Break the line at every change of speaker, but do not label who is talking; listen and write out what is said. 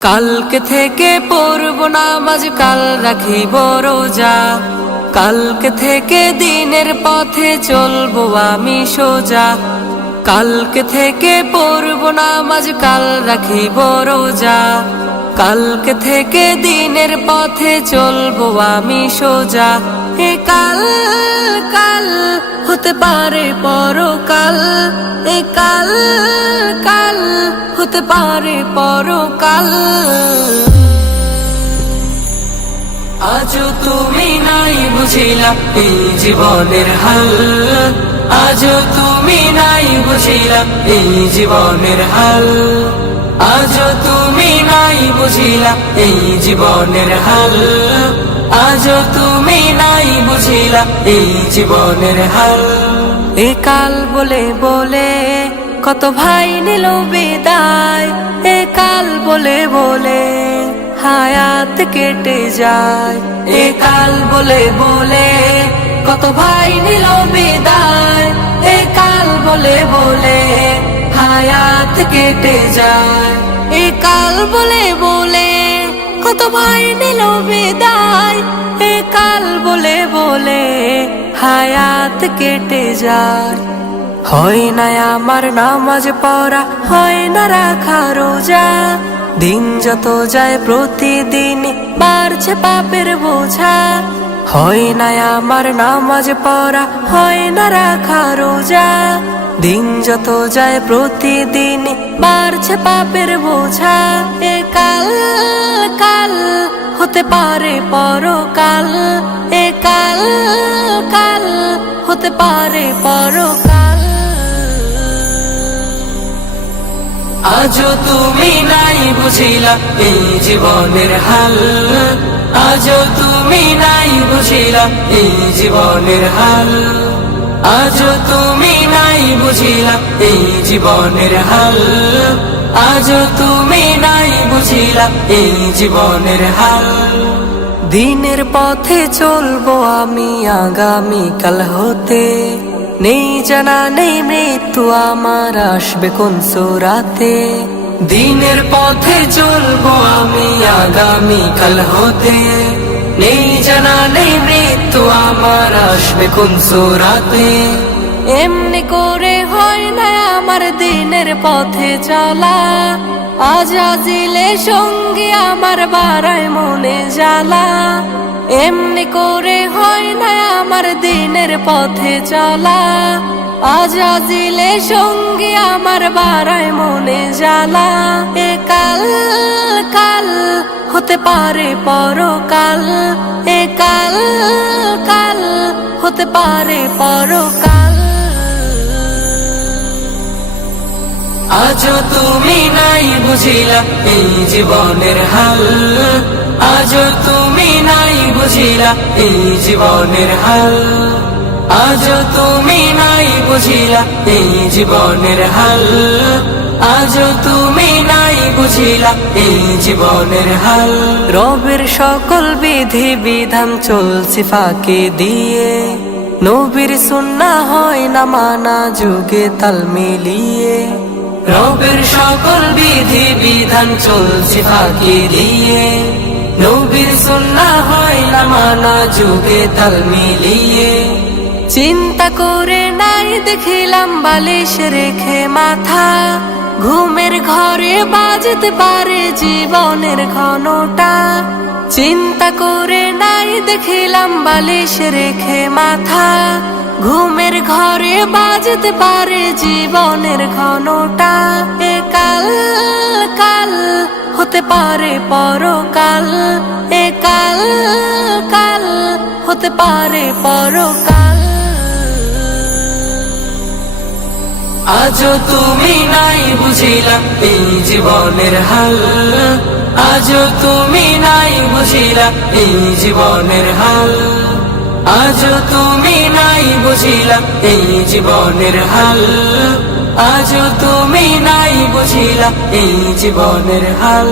কালকে থেকে পড়ব নামাজ, কাল রাখিব রোজা কালকে থেকে দিনের পথে চলবো আমি সোজা। কালকে থেকে পড়ব নামাজ, কাল রাখিব রোজা কালকে থেকে দিনের পথে চলবো আমি সোজা। এ কাল কাল হতে পারে পরকাল। এ কাল কাল হতে পারে পরকাল। আজও তুমি নাই বুঝিলা এই জীবনের হাল। আজও তুমি নাই বুঝিলা এই জীবনের হাল। আজও তুমি নাই বুঝিলা এই জীবনের হাল। আজও তুমি নাই বুঝিলা এই জীবনের হাল। এ কাল বলে বলে কত ভাই নিল বিদায়, এ কাল বলে বলে হায়াত কেটে যায়। এ কাল বলে বলে কত ভাই নিল বিদায়, এ কাল বলে বলে হায়াত কেটে যায়। এ কাল বলে বলে কত ভাই নিল বিদায়, এ কাল বলে বলে হায়াত কেটে যায়। হয় না আমার নামাজ পড়া, হয় না রাখা রোজা। দিন যত যায় প্রতিদিন বাড়ছে পাপের বোঝা। হয় না আমার নামাজ পড়া, হয় না রাখা রোজা। দিন যত যায় প্রতিদিন বাড়ছে পাপের বোঝা। এ কাল কাল হতে পারে পরকাল। এ কাল কাল হতে পারে পরকাল। আজও তুমি নাই বুঝিলা এই জীবনের হাল। আজও তুমি নাই বুঝিলা এই জীবনের হাল। আজও তুমি নাই বুঝিলা এই জীবনের হাল। আজও তুমি নাই বুঝিলা এই জীবনের হাল। দিনের পথে চলবো আমি আগামী কাল হতে। নেই জানা নেই মৃত্যু, আমার আসবে কোন সোরাতে? দিনের পথে চলবো আমি আগামী কাল হতে। নেই জানা নেই মৃত্যু, আমার আসবে কোন সোরাতে? এমনি করে হয় না আমার দিনের পথে চলা। আজ আজিলে সঙ্গী আমার বাড়ায় মনে জ্বালা। এমনি করে হয় না আমার পথে চলা, আজ আজিলে সঙ্গী আমার বাড়ায় মনে জ্বালা। এ কাল কাল হতে পারে পরকাল, এ কাল কাল হতে পারে পরকাল। আজও তুমি নাই বুঝিলা এই জীবনের হাল আজও তুমি নাই বুঝিলা এই জীবনের হাল। আজও তুমি নাই বুঝিলা এই জীবনের হাল। আজও তুমি নাই বুঝিলা এই জীবনের হাল। রবের সকল বিধি বিধান চলছে ফাঁকে দিয়ে। নবীর সুন্না হয় না মানা যুগে তাল মিলিয়ে। রবের সকল বিধি বিধান চলছে ফাঁকি দিয়ে। নবীর সুন্না হয় না মানা যুগে তাল মিলিয়ে। চিন্তা করে নাই দেখিলাম বালিশ রেখে মাথা। ঘুমের ঘরে বাজতে পারে জীবনের ঘনটা চিন্তা করে নাই দেখিলাম বালিশ রেখে মাথা। ঘুমের ঘরে বাজতে পারে জীবনের ঘনটা এ কাল কাল হতে পারে পরকাল। এ কাল কাল হতে পারে পরকাল। আজও তুমি নাই বুঝিলাম এই জীবনের হাল। আজও তুমি নাই বুঝিলাম এই জীবনের হাল। আজও তুমি নাই বুঝিলাম এই জীবনের হাল। আজও তুমি নাই বুঝিলাম এই জীবনের হাল।